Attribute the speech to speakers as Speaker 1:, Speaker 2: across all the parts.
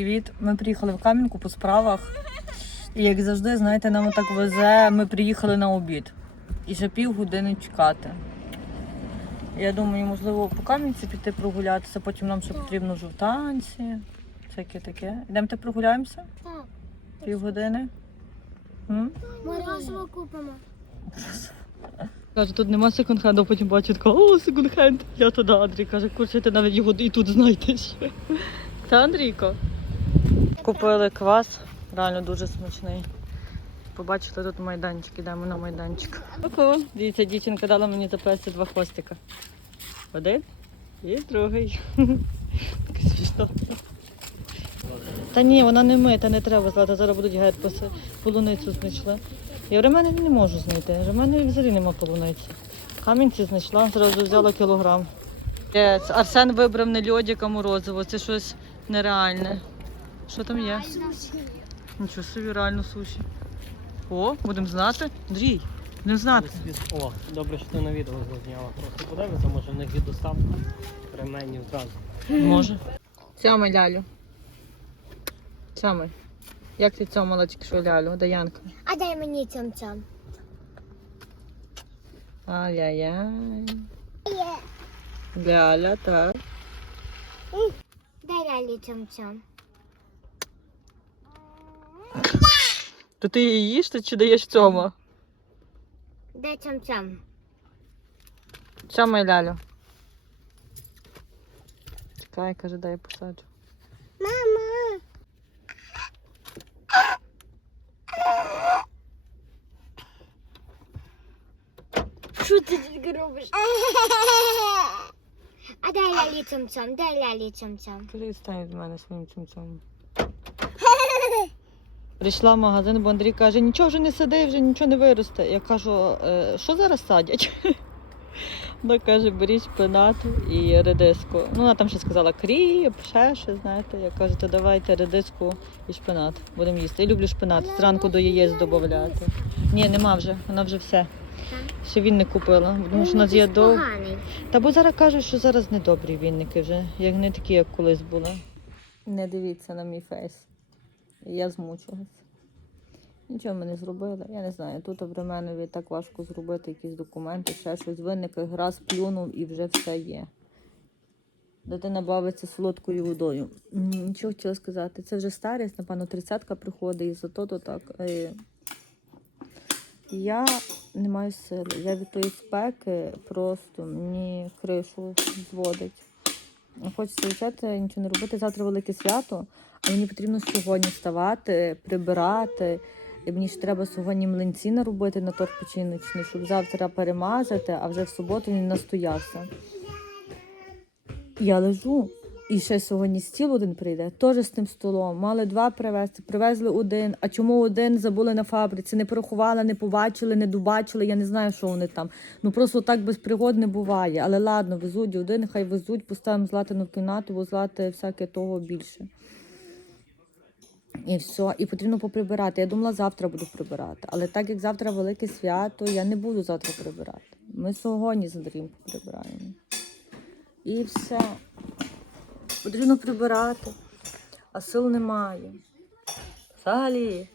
Speaker 1: привіт. Ми приїхали в Кам'янку по справах. І як завжди, знаєте, нам так везе, ми приїхали на обід. І ще півгодини чекати. Я думаю, можливо, по Кам'янці піти прогулятися, потім нам ще потрібно вже в танці. Всяке таке. Йдемте прогуляємося?
Speaker 2: Так.
Speaker 1: Півгодини. М?
Speaker 2: Морозиво купимо.
Speaker 1: Каже, тут нема секонд-хенду, потім бачить, така, о, секонд-хенд. Я туди, Андрій каже, курче, ти навіть його і тут знайдеш. Та Андрійко. Купили квас, реально дуже смачний. Побачили тут майданчик, йдемо на майданчик. Ку-ку. Дивіться, дівчинка дала мені запасти два хвостика. Один і другий. Та ні, вона не мита, не треба злата, зараз будуть геть паси. Полуницю знайшли. Я в Ремені не можу знайти. В Ремені взагалі нема полуниці. Камінці знайшла, зразу взяла кілограм. Є, Арсен вибрав не льодик, а морозиво. Це щось нереальне. Що там є? Нічого собі, реально суші. О, будемо знати. Андрій, будемо знати.
Speaker 3: О, добре, що ти на відео зазняла. Просто подивися, може в них є доставка ременів зразу.
Speaker 1: Може. Цьомай лялю. Цьомай. Як ти цьомала тільки що лялю, Даянка?
Speaker 2: А дай мені цьом-цьом.
Speaker 1: Ай-яй-яй. Ляля, так.
Speaker 2: Дай лялі цьом-цьом.
Speaker 1: То ти її їш ти чи даєш цьому?
Speaker 2: Дай цьом-цьом.
Speaker 1: Цьомай лялю. Чекай, каже, дай я посаджу.
Speaker 2: Мама. Що ти тут робиш? А дай лялі цьом-цьом, дай лялі цьом-цьом.
Speaker 1: Кажи, стань від мене своїм цим цьому. Прийшла в магазин, бо Андрій каже, нічого вже не сади, вже нічого не виросте. Я кажу, «Е, що зараз садять? Вона каже, беріть шпинат і редиску. Ну, вона там ще сказала кріп, ще щось, знаєте. Я кажу, то давайте редиску і шпинат. Будемо їсти. Я люблю шпинат, зранку до яєць додати. Ні, нема вже, вона вже все. Ще він не купила, тому що у нас є довго. Та бо зараз кажуть, що зараз недобрі вінники вже, як не такі, як колись були. Не дивіться на мій фейс. Я змучилась. Нічого ми не зробили. Я не знаю, тут в Ременові так важко зробити якісь документи, ще щось. Винник раз плюнув і вже все є. Дитина бавиться солодкою водою. Нічого хотіла сказати. Це вже старість, напевно, тридцятка приходить і зато то так. Е, Я не маю сили. Я від тої спеки просто мені кришу зводить. Хочеться взяти, нічого не робити. Завтра велике свято, мені потрібно сьогодні вставати, прибирати. І мені ж треба сьогодні млинці наробити на торт печіночний, щоб завтра перемазати, а вже в суботу він настоявся. Я лежу. І ще сьогодні стіл один прийде, теж з тим столом. Мали два привезти, привезли один. А чому один забули на фабриці? Не порахували, не побачили, не добачили. Я не знаю, що вони там. Ну просто так без пригод не буває. Але ладно, везуть один, хай везуть, поставимо златину в кімнату, бо злати всяке того більше. І все, і потрібно поприбирати. Я думала, завтра буду прибирати. Але так як завтра велике свято, я не буду завтра прибирати. Ми сьогодні з Андрієм прибираємо. І все. Потрібно прибирати, а сил немає. Взагалі,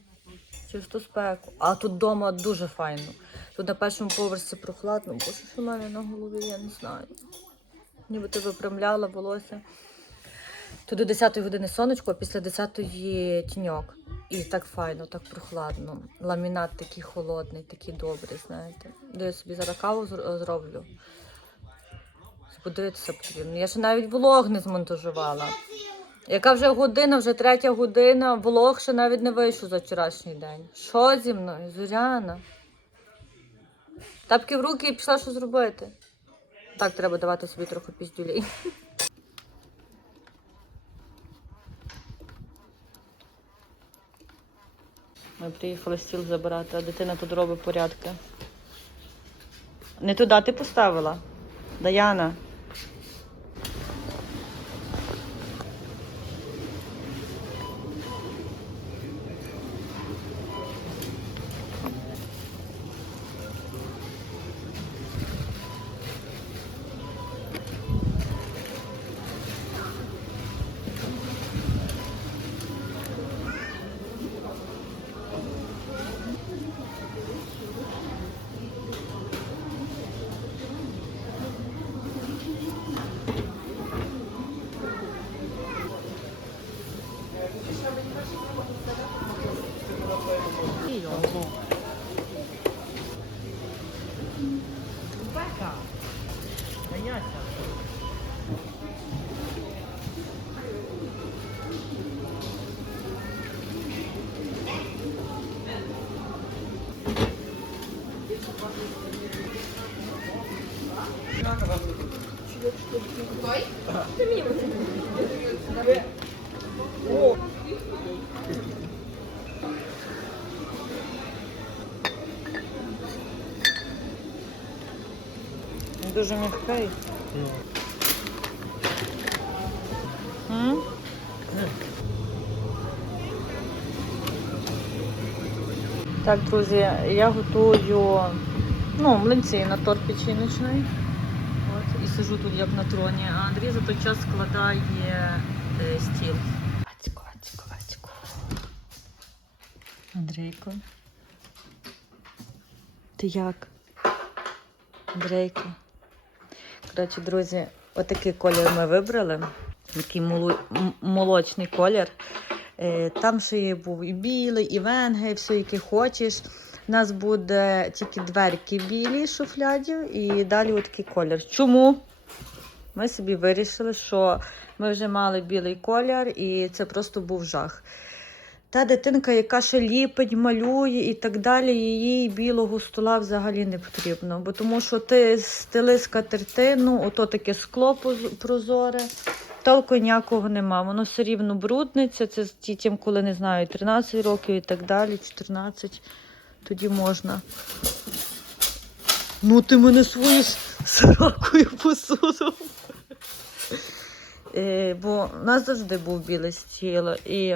Speaker 1: через ту спеку. А тут вдома дуже файно. Тут на першому поверсі прохладно, бо що у мене на голові, я не знаю. Ніби ти випрямляла волосся. Тут до 10 години сонечко, а після 10 тіньок. І так файно, так прохладно. Ламінат такий холодний, такий добрий, знаєте. Де я собі зараз каву зроблю. Подивитися потрібно. Я ще навіть влог не змонтажувала. Яка вже година, вже третя година, влог ще навіть не вийшов за вчорашній день. Що зі мною, Зоряна? Тапки в руки і пішла що зробити. Так, треба давати собі трохи піздюлей. Ми приїхали стіл забирати, а дитина тут робить порядки. Не туди ти поставила? Даяна. Дуже м'який. Так, друзі, я готую ну, млинці на торт печіночний. От, і сижу тут як на троні, а Андрій за той час складає е, стіл. Ацько, ацько, ацько. Андрійко. Ти як? Андрійко. Коротше, друзі, отакий колір ми вибрали. Такий молочний колір. Е, Там ще є був і білий, і венги, і все, яке хочеш. У нас буде тільки дверки білі шуфлядів і далі отакий колір. Чому? Ми собі вирішили, що ми вже мали білий колір, і це просто був жах. Та дитинка, яка ще ліпить, малює і так далі, їй білого стола взагалі не потрібно. Бо тому що ти стели скатертину, ото таке скло прозоре, толку ніякого нема. Воно все рівно брудниться. Це дітям, коли не знаю, 13 років і так далі, 14. Тоді можна. Ну, ти мене своєю сорокою посудив. Е, бо у нас завжди був біле стіло. І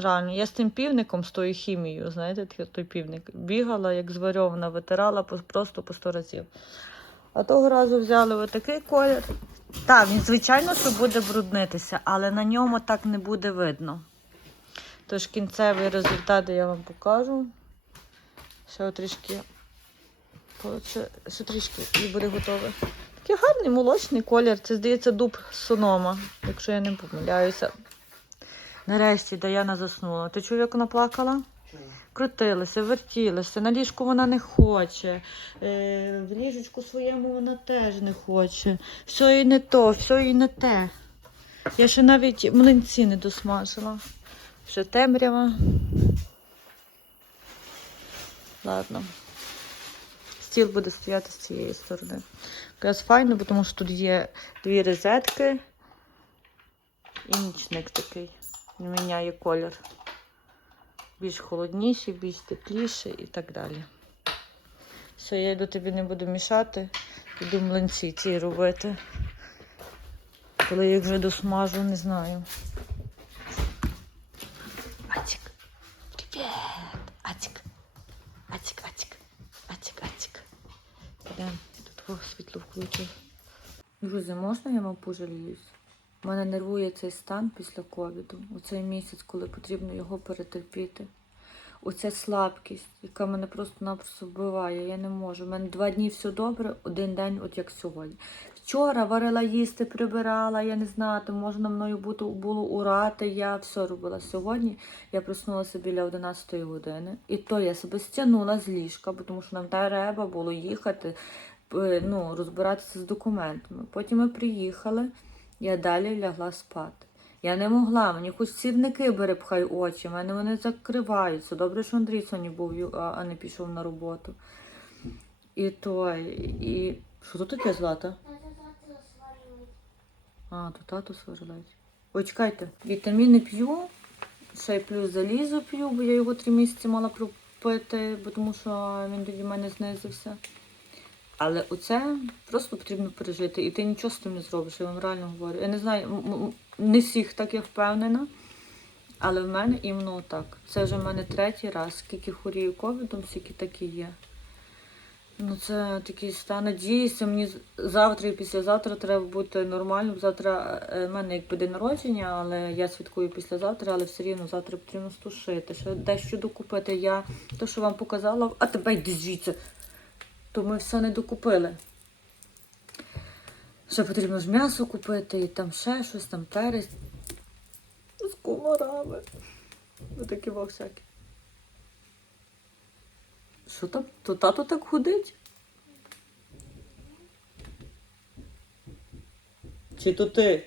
Speaker 1: реально, я з тим півником, з тою хімією, знаєте, той півник, бігала, як зварьована, витирала просто по сто разів. А того разу взяли отакий колір. Так, він, звичайно, що буде бруднитися, але на ньому так не буде видно. Тож кінцевий результат я вам покажу. Ще трішки. Ще трішки і буде готове. Такий гарний молочний колір. Це, здається, дуб сонома, якщо я не помиляюся. Нарешті Даяна заснула. Ти чув, як вона плакала? Крутилася, вертілася, на ліжку вона не хоче, е, в ліжечку своєму вона теж не хоче. Все і не то, все і не те. Я ще навіть млинці не досмажила. Вже темрява. Ладно. Стіл буде стояти з цієї сторони. Якраз файно, тому що тут є дві розетки і нічник такий. Він міняє колір. Більш холодніший, більш тепліший і так далі. Все, я йду тобі не буду мішати. Іду млинці ці робити. Коли я їх вже досмажу, не знаю. Ацік. Привіт! Ацік. Ацік, ацік. Ацік, ацік. Йдемо. Тут світло включив. Друзі, можна я вам пожаліюсь? Мене нервує цей стан після ковіду. У цей місяць, коли потрібно його перетерпіти. Оця слабкість, яка мене просто-напросто вбиває. Я не можу. У мене два дні все добре, один день, от як сьогодні. Вчора варила їсти, прибирала, я не знаю, то можна мною бути, було урати, я все робила. Сьогодні я проснулася біля 11 години. І то я себе стягнула з ліжка, тому що нам треба було їхати, е, ну, розбиратися з документами. Потім ми приїхали, я далі лягла спати. Я не могла, мені хоч сірники бери пхай очі, мене вони закриваються. Добре, що Андрій сьогодні був, а не пішов на роботу. І той, і. Що тут таке злата? А, то тато сварилась. Ой, чекайте, вітаміни п'ю, ще й плюс залізо п'ю, бо я його три місяці мала пропити, бо тому що він тоді в мене знизився. Але оце просто потрібно пережити, і ти нічого з тим не зробиш, я вам реально говорю. Я не знаю, не всіх так я впевнена, але в мене іменно так. Це вже в мене третій раз, скільки хворію ковідом, скільки так і є. Ну, це такий стан. Надіюся, мені завтра і післязавтра треба бути нормально. Завтра е, в мене якби день народження, але я святкую післязавтра, але все рівно завтра потрібно стушити. Ще дещо докупити. Я то, що вам показала, а тебе йди звідси. То ми все не докупили. Ще потрібно ж м'ясо купити, і там ще щось, там перець. З комарами. Ось такі во всякі. Що там? То тато так ходить? Чи то ти?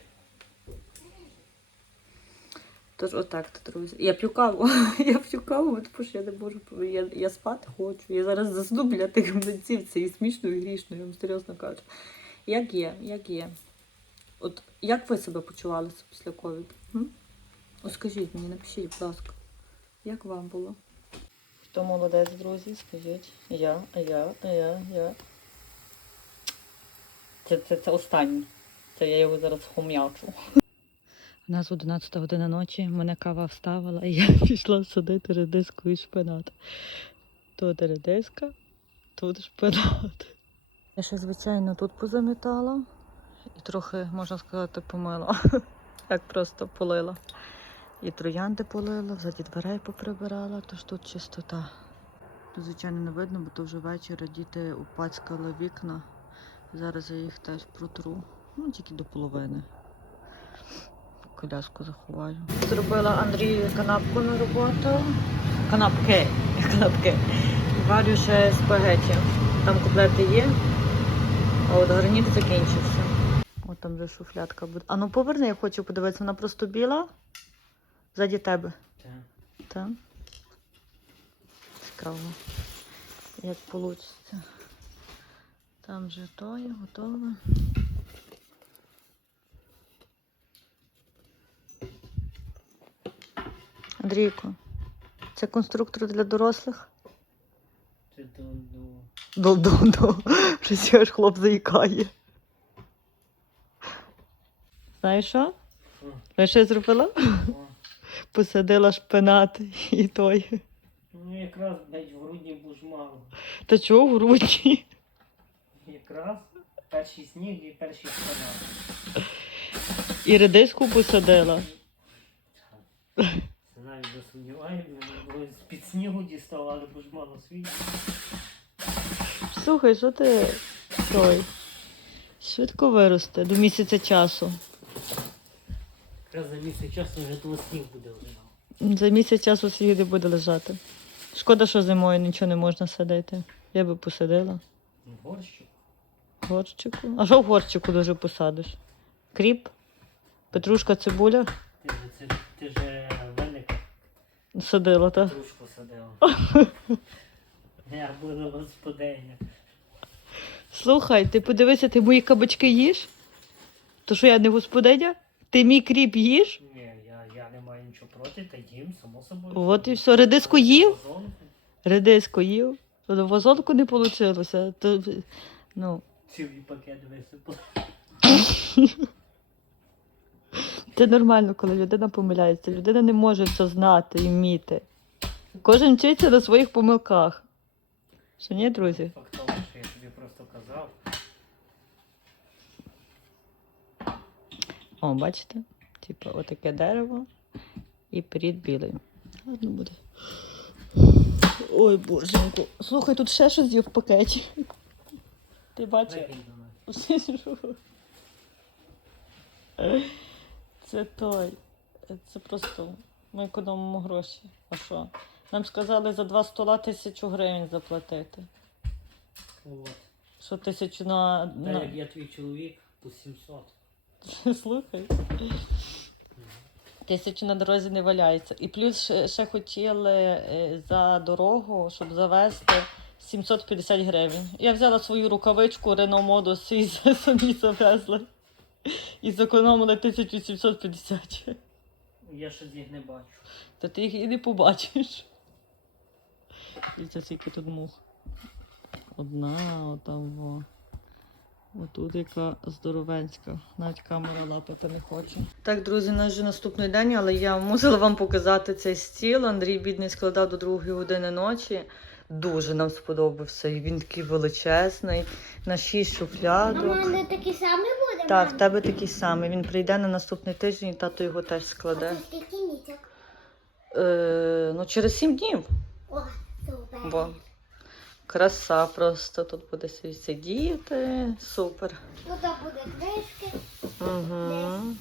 Speaker 1: Тож отак, то, друзі. Я п'ю каву. Я п'ю каву, тому що я не можу. Я, я спати хочу. Я зараз засну біля тих млинців. Це і смішно, і грішно, я вам серйозно кажу. Як є, як є. От як ви себе почувалися після ковіду? м? Скажіть мені, напишіть, будь ласка, як вам було? Хто молодець, друзі, скажіть. Я, я, я, я. Це, це, це останній. Це я його зараз хом'ячу. У нас 11 година ночі, мене кава вставила, і я пішла садити редиску і шпинат. Тут редиска, тут шпинат. Я ще, звичайно, тут позамітала і трохи, можна сказати, помила. Як просто полила. І троянди полила, взаді дверей поприбирала, тож тут чистота. Тут, звичайно, не видно, бо то вже вечір діти упацькали вікна. Зараз я їх теж протру. Ну, тільки до половини. Коляску заховаю. Зробила Андрію канапку на роботу. Канапки. Канапки. Варю ще спагеті. Там куплети є, а от гарнір закінчився. От там вже шуфлятка буде. А ну поверни, я хочу подивитися. Вона просто біла. Ззаді тебе.
Speaker 3: Так.
Speaker 1: Так. Цікаво. Як вийде. Там вже то є, готове. Андрійко, це конструктор для дорослих?
Speaker 3: Це до, до...
Speaker 1: До-до-до. Щось аж хлоп заїкає. Знаєш що? Я що я зробила? Посадила шпинат і той.
Speaker 3: Ну якраз, блядь, в грудні будеш мало.
Speaker 1: Та чого в груді?
Speaker 3: Якраз перший сніг і перший спина.
Speaker 1: І редиску посадила.
Speaker 3: Це навіть не сумніваюся, з-під снігу дістав, але мало світ.
Speaker 1: Слухай, що ти той? Швидко виросте до місяця часу.
Speaker 3: Якраз за місяць часу вже того сніг буде лежав.
Speaker 1: За місяць часу сніг не буде лежати. Шкода, що зимою нічого не можна садити. Я би посадила.
Speaker 3: В горщик.
Speaker 1: В горщику. А що в горщику дуже посадиш? Кріп? Петрушка, цибуля?
Speaker 3: Ти же, це, ти же винника
Speaker 1: Садила, так?
Speaker 3: кружку садила. Я буду господиня.
Speaker 1: Слухай, ти подивися, ти мої кабачки їш? То що я не господиня? Ти мій кріп їш?
Speaker 3: Ні, я, я не маю нічого проти, та їм, само собою.
Speaker 1: От і все. Редиску їв? Редиску їв. То вазонку не вийшло. То, ну,
Speaker 3: Цілий пакет висипав.
Speaker 1: Це нормально, коли людина помиляється. Людина не може все знати і вміти. Кожен вчиться на своїх помилках. Що ні, друзі?
Speaker 3: Факт що я тобі просто казав.
Speaker 1: О, бачите? Типу, отаке дерево і перід білий. Ладно буде. Ой, боженьку. Слухай, тут ще щось є в пакеті. Ти бачиш?
Speaker 3: До нас.
Speaker 1: Це той. Це просто ми економимо гроші. А що? Нам сказали за два стола тисячу гривень заплатити.
Speaker 3: От.
Speaker 1: Що тисячу на.
Speaker 3: Та
Speaker 1: на...
Speaker 3: як я твій чоловік, то 700.
Speaker 1: Слухай. Тисячу на дорозі не валяється. І плюс ще, ще хотіли е, за дорогу, щоб завести 750 гривень. Я взяла свою рукавичку Renault Modus і самі завезли. І зекономили 1750.
Speaker 3: Я щось їх не бачу.
Speaker 1: Та ти їх і не побачиш. І це скільки тут мух. Одна, отам во. Отут яка здоровенська. Навіть камера лапати не хоче. Так, друзі, у нас вже наступний день, але я мусила вам показати цей стіл. Андрій бідний складав до другої години ночі. Дуже нам сподобався. І він такий величезний, на шість шуфлядок.
Speaker 2: мене такі самі буде?
Speaker 1: Так, в
Speaker 2: мам?
Speaker 1: тебе такий самий. Він прийде на наступний тиждень, і тато його теж складе.
Speaker 2: це скільки ніток?
Speaker 1: Е, ну, через сім днів.
Speaker 2: О, супер.
Speaker 1: Бо краса просто тут буде собі сидіти. Супер.
Speaker 2: Ну, то буде кришки.
Speaker 1: Угу.